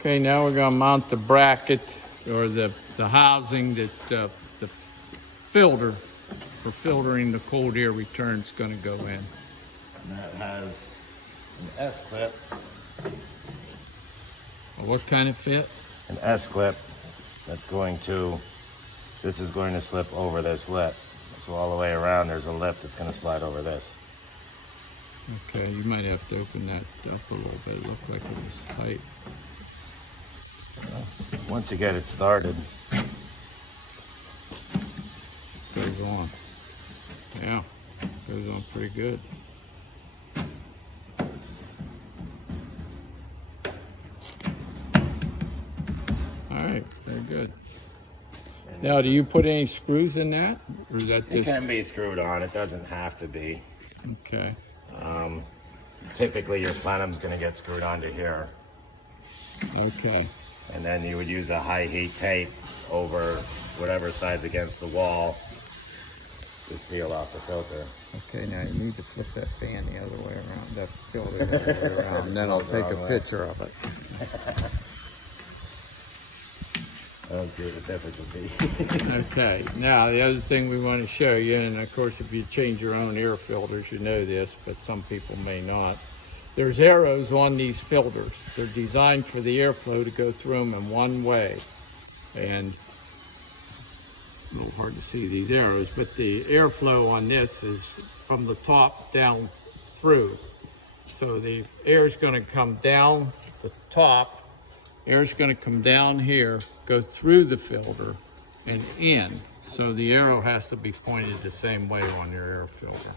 Okay, now we're gonna mount the bracket or the housing that the filter for filtering the cold air return is gonna go in. And that has an S-clip. What kind of fit? An S-clip that's going to, this is going to slip over this lip. So all the way around there's a lip that's going to slide over this. Okay, you might have to open that up a little bit. It looked like it was tight. Once you get it started, Goes on. Yeah, goes on pretty good. All right, very good. Now, do you put any screws in that? Or is that it just... can be screwed on. It doesn't have to be. Okay. Typically your plenum's going to get screwed onto here. Okay. And then you would use a high heat tape over whatever side's against the wall to seal off the filter. Okay, now you need to flip that fan the other way around, that filter the other way around, and then I'll take a picture of it. I don't see what the difference would be. Okay, now the other thing we want to show you, and of course if you change your own air filters, you know this, but some people may not. There's arrows on these filters. They're designed for the airflow to go through them in one way. And a little hard to see these arrows, but the airflow on this is from the top down through. So the air is going to come down the top. Air is going to come down here, go through the filter, and in. So the arrow has to be pointed the same way on your air filter.